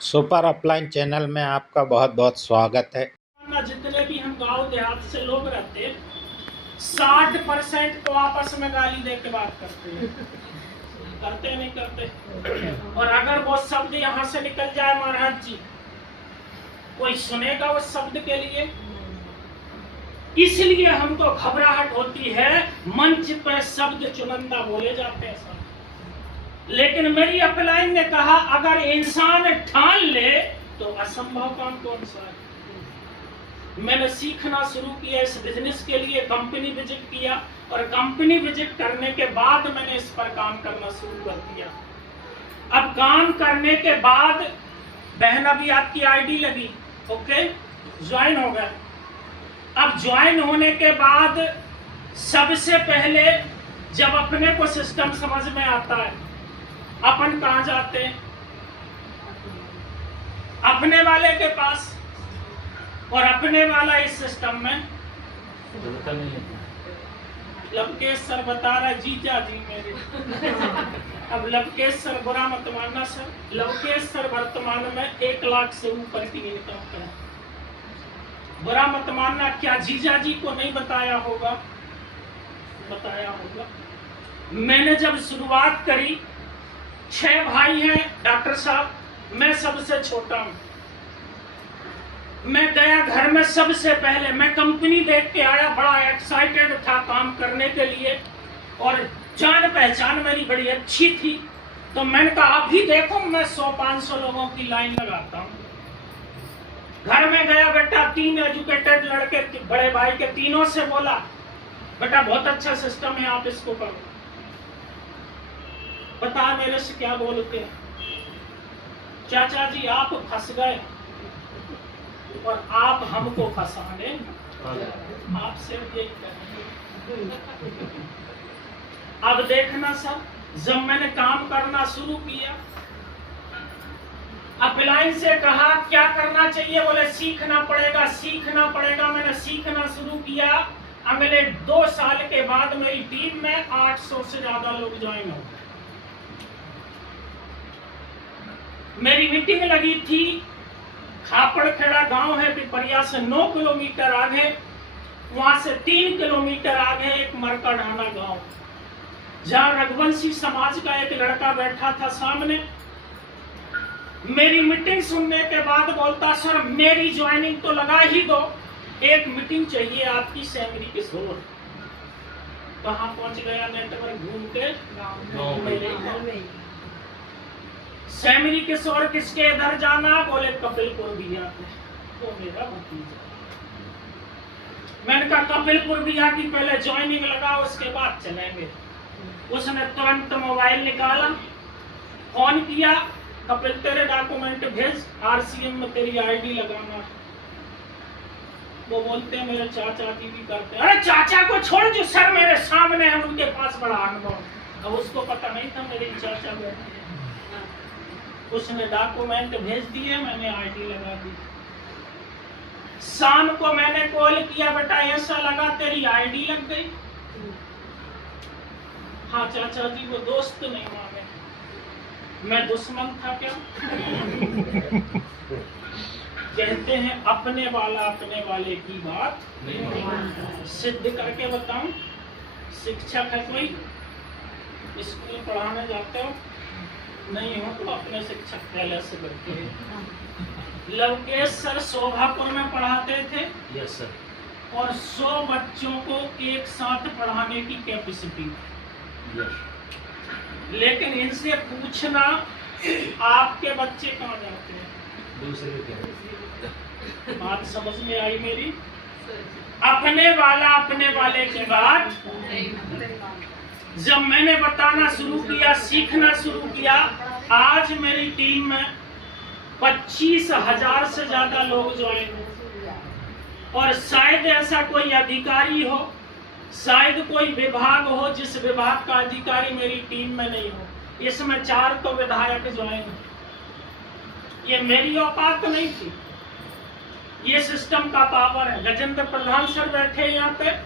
Super upline channel में आपका बहुत बहुत स्वागत है। जितने भी हम गांव देहात से लोग रहते हैं 60% को आपस में गाली दे के बात करते हैं। करते नहीं करते। और अगर वो शब्द यहाँ से निकल जाए महाराज जी, कोई सुनेगा उस शब्द के लिए? इसलिए हमको घबराहट होती है, मंच पर शब्द चुनिंदा बोले जाते हैं। लेकिन मेरी अपलाइन ने कहा अगर इंसान ठान ले तो असंभव काम कौन सा है। मैंने सीखना शुरू किया इस बिजनेस के लिए, कंपनी विजिट किया और कंपनी विजिट करने के बाद मैंने इस पर काम करना शुरू कर दिया। अब काम करने के बाद बहन अभी आपकी आईडी लगी, ओके, ज्वाइन हो गए। अब ज्वाइन होने के बाद सबसे पहले जब अपने को सिस्टम समझ में आता है, अपन कहां जाते हैं? अपने वाले के पास। और अपने वाला इस सिस्टम में लवकेश सर बता रहा है, जीजा जी मेरे। अब लवकेश सर बुरा मत मानना सर, लवकेश सर वर्तमान में 1 लाख से ऊपर की इनकम है। बुरा मत मानना, क्या जीजा जी को नहीं बताया होगा? बताया होगा। मैंने जब शुरुआत करी, 6 भाई हैं डॉक्टर साहब, मैं सबसे छोटा हूं। मैं गया घर में सबसे पहले, मैं कंपनी देख के आया, बड़ा एक्साइटेड था काम करने के लिए और जान पहचान मेरी बड़ी अच्छी थी। तो मैंने कहा अभी देखो मैं 100-500 लोगों की लाइन लगाता हूं। घर में गया, बेटा 3 एजुकेटेड लड़के, बड़े भाई के तीनों से बोला बेटा बहुत अच्छा सिस्टम है, आप इसको करो। बता मेरे से क्या बोलते हैं? चाचा जी आप फंस गए और आप हमको फंसाने, आपसे देख कर। अब देखना सर, जब मैंने काम करना शुरू किया, अपलाइन से कहा क्या करना चाहिए, बोले सीखना पड़ेगा सीखना पड़ेगा। मैंने सीखना शुरू किया। अगले 2 साल के बाद मेरी टीम में 800 से ज्यादा लोग ज्वाइन हो गए। मेरी मीटिंग लगी थी, खापड़खेड़ा गांव है पिपरिया से 9 किलोमीटर आगे, वहां से 3 किलोमीटर आगे एक मरकाढाना गांव, जहां रघुवंशी समाज का एक लड़का बैठा था सामने। मेरी मीटिंग सुनने के बाद बोलता सर मेरी ज्वाइनिंग तो लगा ही दो, एक मीटिंग चाहिए आपकी सैमरी किशोर। कहाँ पहुंच गया नेटवर्क घूम के? सैमरी किशोर किसके इधर जाना? बोले कपिलपुर बिया पे, वो मेरा भतीजा। मैंने कहा कपिलपुर बिया की पहले ज्वाइनिंग लगा, उसके बाद चलेंगे। उसने तुरंत मोबाइल निकाला, फोन किया, कपिल तेरे डॉक्यूमेंट भेज, आरसीएम में तेरी आईडी लगाना। वो बोलते हैं मेरे चाचा जी भी करते हैं। अरे चाचा को छोड़, जो सर मेरे सामने है उनके पास बड़ा अनुभव। अब उसको पता नहीं था मेरे चाचा बैठे। उसने डॉक्यूमेंट भेज दिए, मैंने आईडी लगा दी। शाम को मैंने कॉल किया, बेटा ऐसा लगा तेरी आईडी लग गई। हाँ चाचा जी वो दोस्त नहीं माने, मैं दुश्मन था क्या? कहते हैं अपने वाला अपने वाले की बात नहीं। सिद्ध करके बताऊं, शिक्षक है कोई, स्कूल पढ़ाने जाते हो? नहीं हो तो अपने शिक्षक पहले से करते हैं। लवकेश सर शोभापुर में पढ़ाते थे। Yes sir. और 100 बच्चों को एक साथ पढ़ाने की कैपेसिटी। यस। लेकिन इनसे पूछना आपके बच्चे कहाँ जाते हैं? दूसरे के। बात समझ में आई मेरी? अपने वाला अपने वाले की बात। जब मैंने बताना शुरू किया, सीखना शुरू किया, आज मेरी टीम में 25,000 से ज्यादा लोग ज्वाइन हो। और शायद ऐसा कोई अधिकारी हो, शायद कोई विभाग हो जिस विभाग का अधिकारी मेरी टीम में नहीं हो। इसमें 4 तो विधायक ज्वाइन हो। ये मेरी औकात नहीं थी, ये सिस्टम का पावर है। गजेंद्र प्रधान सर बैठे यहाँ पे,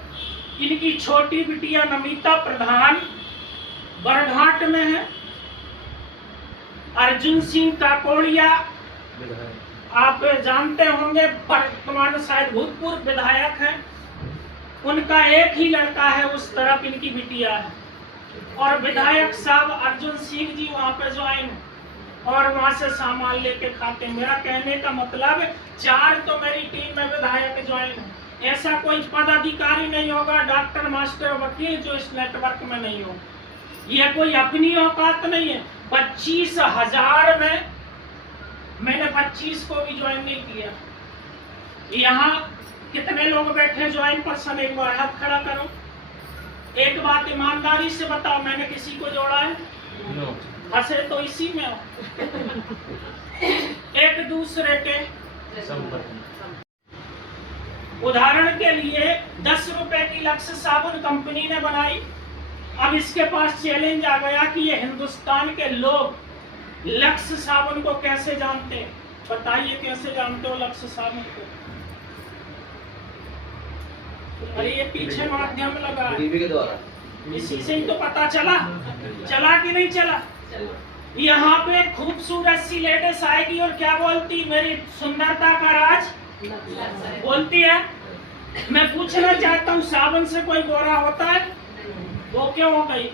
इनकी छोटी बिटिया नमिता प्रधान बरघाट में है। अर्जुन सिंह काकोड़िया आप जानते होंगे, वर्तमान शायद भूतपूर्व विधायक है, उनका एक ही लड़का है, उस तरफ इनकी बिटिया है। और विधायक साहब अर्जुन सिंह जी वहाँ पे ज्वाइन और वहाँ से सामान लेके खाते। मेरा कहने का मतलब 4 तो मेरी टीम में विधायक ज्वाइन है। ऐसा कोई पदाधिकारी नहीं होगा, डॉक्टर, मास्टर, वकील, जो इस नेटवर्क में नहीं हो। यह कोई अपनी औकात नहीं है। 25,000 में मैंने 25 को भी ज्वाइन नहीं किया। यहाँ कितने लोग बैठे ज्वाइन पर्सन? एक बार हाथ खड़ा करो। एक बात ईमानदारी से बताओ, मैंने किसी को जोड़ा है? हंसे तो इसी में हो। एक दूसरे के उदाहरण के लिए 10 रुपए की लक्ष्य साबुन कंपनी ने बनाई। अब इसके पास चैलेंज आ गया कि ये हिंदुस्तान के लोग लक्ष्य साबुन को कैसे जानते हैं। बताइए कैसे जानते हो लक्ष्य साबुन को? अरे ये पीछे माध्यम लगा है, इसी से ही तो पता चला कि नहीं चला। यहाँ पे खूबसूरत सी लेडीज आएगी और क्या बोलती? मेरी सुंदरता का राज बोलती है। मैं पूछना चाहता हूँ, साबुन से कोई गोरा होता है? वो क्यों हो गई?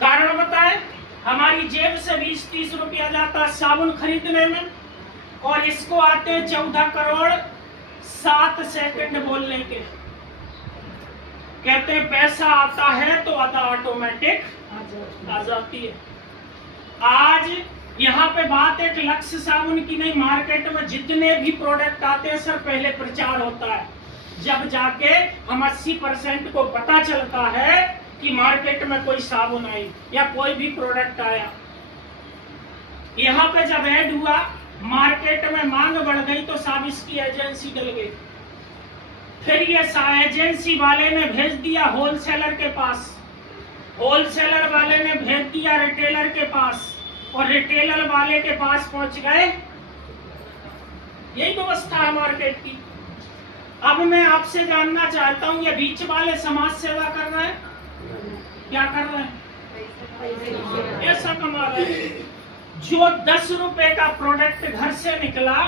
कारण बताए। हमारी जेब से 20-30 रुपया जाता है साबुन खरीदने में, और इसको आते 14 करोड़ 7 सेकंड बोलने के। कहते हैं पैसा आता है तो अदा ऑटोमेटिक आ जाती है। आज यहाँ पे बात एक लक्ष्य साबुन की नहीं, मार्केट में जितने भी प्रोडक्ट आते हैं सर, पहले प्रचार होता है, जब जाके हम 80% को पता चलता है कि मार्केट में कोई साबुन आई या कोई भी प्रोडक्ट आया। यहाँ पे जब ऐड हुआ, मार्केट में मांग बढ़ गई तो साहब इसकी एजेंसी डल गई। फिर ये एजेंसी वाले ने भेज दिया होलसेलर के पास, होलसेलर वाले ने भेज दिया रिटेलर के पास, और रिटेलर वाले के पास पहुंच गए। यही व्यवस्था है मार्केट की। अब मैं आपसे जानना चाहता हूं, ये बीच वाले समाज सेवा कर रहे हैं? क्या कर रहे हैं? ऐसा कमा रहे हैं। जो 10 रुपए का प्रोडक्ट घर से निकला,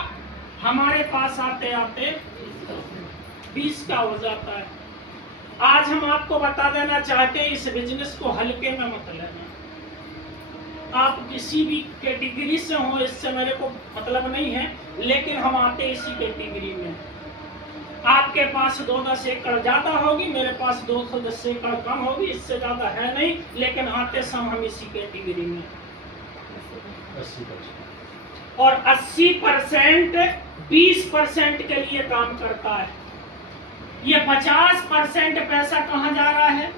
हमारे पास आते आते 20 का हो जाता है। आज हम आपको बता देना चाहते हैं, इस बिजनेस को हल्के में मत लेना। आप किसी भी कैटेगरी से हो, इससे मेरे को मतलब नहीं है, लेकिन हम आते इसी कैटेगरी में। आपके पास 2-10 एकड़ ज्यादा होगी, मेरे पास 210 एकड़ कम होगी, इससे ज्यादा है नहीं, लेकिन आते सब हम इसी कैटेगरी में। 80%। और 80% 20% के लिए काम करता है। ये 50% पैसा कहाँ जा रहा है?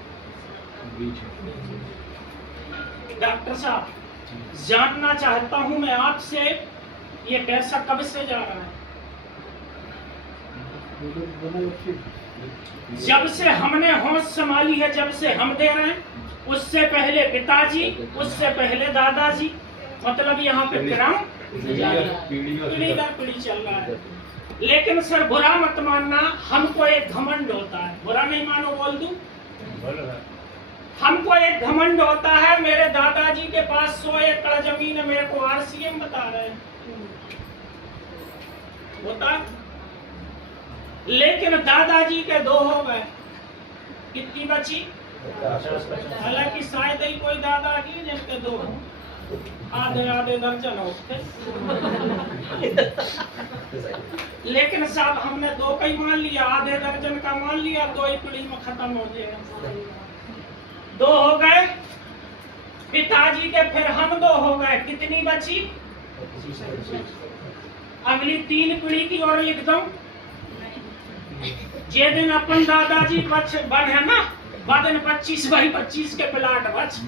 डॉक्टर साहब, जानना चाहता हूं मैं आपसे, ये पैसा कब से जा रहा है? जब से हमने होश संभाली है, जब से हम दे रहे हैं। उससे पहले पिताजी, उससे पहले दादाजी, मतलब यहाँ पे क्रम पीढ़ी दर पीढ़ी चल रहा है। लेकिन सर बुरा मत मानना, हमको एक घमंड होता है, बुरा नहीं मानो, बोल दूं, हमको एक घमंड होता है। मेरे दादाजी के पास 100 एकड़ जमीन है, मेरे को RCM बता रहे हैं होता, लेकिन दादाजी के 2 हो गए, कितनी बची? हालांकि शायद ही कोई दादाजी जिनके 2 हो, आधे दर्जन होते। लेकिन साहब हमने 2 का ही मान लिया, आधे दर्जन का मान लिया, 2 ही पीढ़ी में खत्म हो जाएगा। 2 हो गए पिताजी के, फिर हम 2 हो गए, कितनी बची? अगली 3 पीढ़ी की और लिख दो। जे दिन अपन दादाजी बन है ना, बादन 25x25 के प्लाट बच।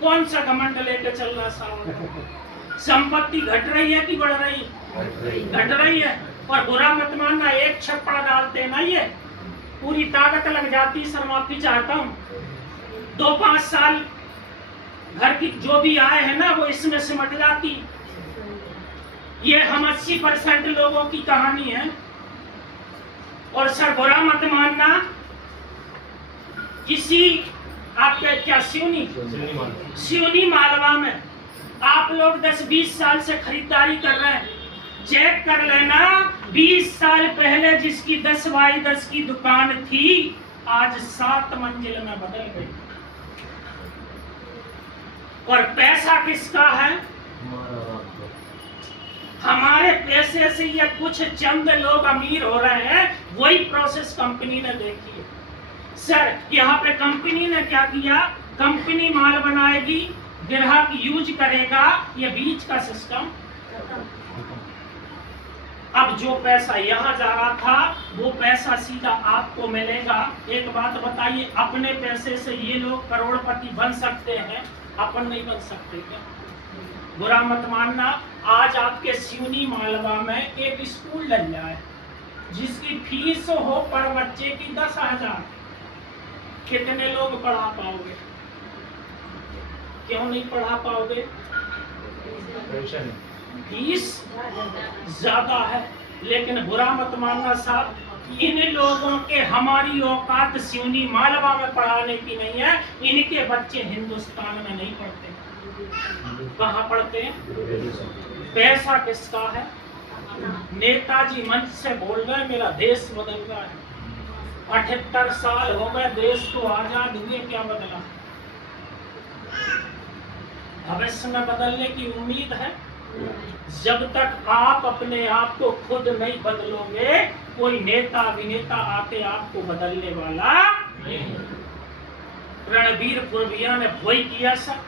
कौन सा घमंड लेके चल रहा साहब? संपत्ति घट रही है कि बढ़ रही? घट रही है। और बुरा मत मानना, एक छप्पड़ डालते ना ये पूरी ताकत लग जाती। सर माफी चाहता हूँ, 2-5 साल घर की जो भी आए हैं ना, वो इसमें सिमट जाती। ये हम 80% लोगों की कहानी है। और सर बुरा मत मानना, किसी आपके क्या सिवनी मालवा में आप लोग 10-20 साल से खरीदारी कर रहे हैं, चेक कर लेना 20 साल पहले जिसकी 10 बाई 10 की दुकान थी आज 7 मंजिल में बदल गई। और पैसा किसका है? हमारे पैसे से ये कुछ चंद लोग अमीर हो रहे हैं, वही प्रोसेस कंपनी ने देखी है। सर यहाँ पे कंपनी ने क्या किया? कंपनी माल बनाएगी, ग्राहक यूज करेगा, ये बीच का सिस्टम। अब जो पैसा यहाँ जा रहा था वो पैसा सीधा आपको मिलेगा। एक बात बताइए, अपने पैसे से ये लोग करोड़पति बन सकते हैं, अपन नहीं बन सकते क्या? बुरा मत मानना, आज आपके सिवनी मालवा में एक स्कूल डल जाए जिसकी फीस हो पर बच्चे की 10,000, कितने लोग पढ़ा पाओगे? क्यों नहीं पढ़ा पाओगे? फीस ज्यादा है। लेकिन बुरा मत मानना साहब, इन लोगों के हमारी औकात सिवनी मालवा में पढ़ाने की नहीं है। इनके बच्चे हिंदुस्तान में नहीं पढ़ते। कहाँ पढ़ते हैं? पैसा किसका है? नेताजी मंच से बोल रहे हैं मेरा देश बदल रहा है। 78 साल हो गए देश को आजाद हुए, क्या बदला? भविष्य में बदलने की उम्मीद है। जब तक आप अपने आप को खुद नहीं बदलोगे, कोई नेता अभिनेता आके आपको बदलने वाला नहीं। रणबीर पुरविया ने वही किया सर।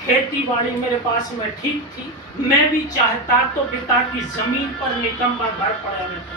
खेती बाड़ी मेरे पास में ठीक थी, मैं भी चाहता तो पिता की जमीन पर निकम्मा घर पड़ा रहता।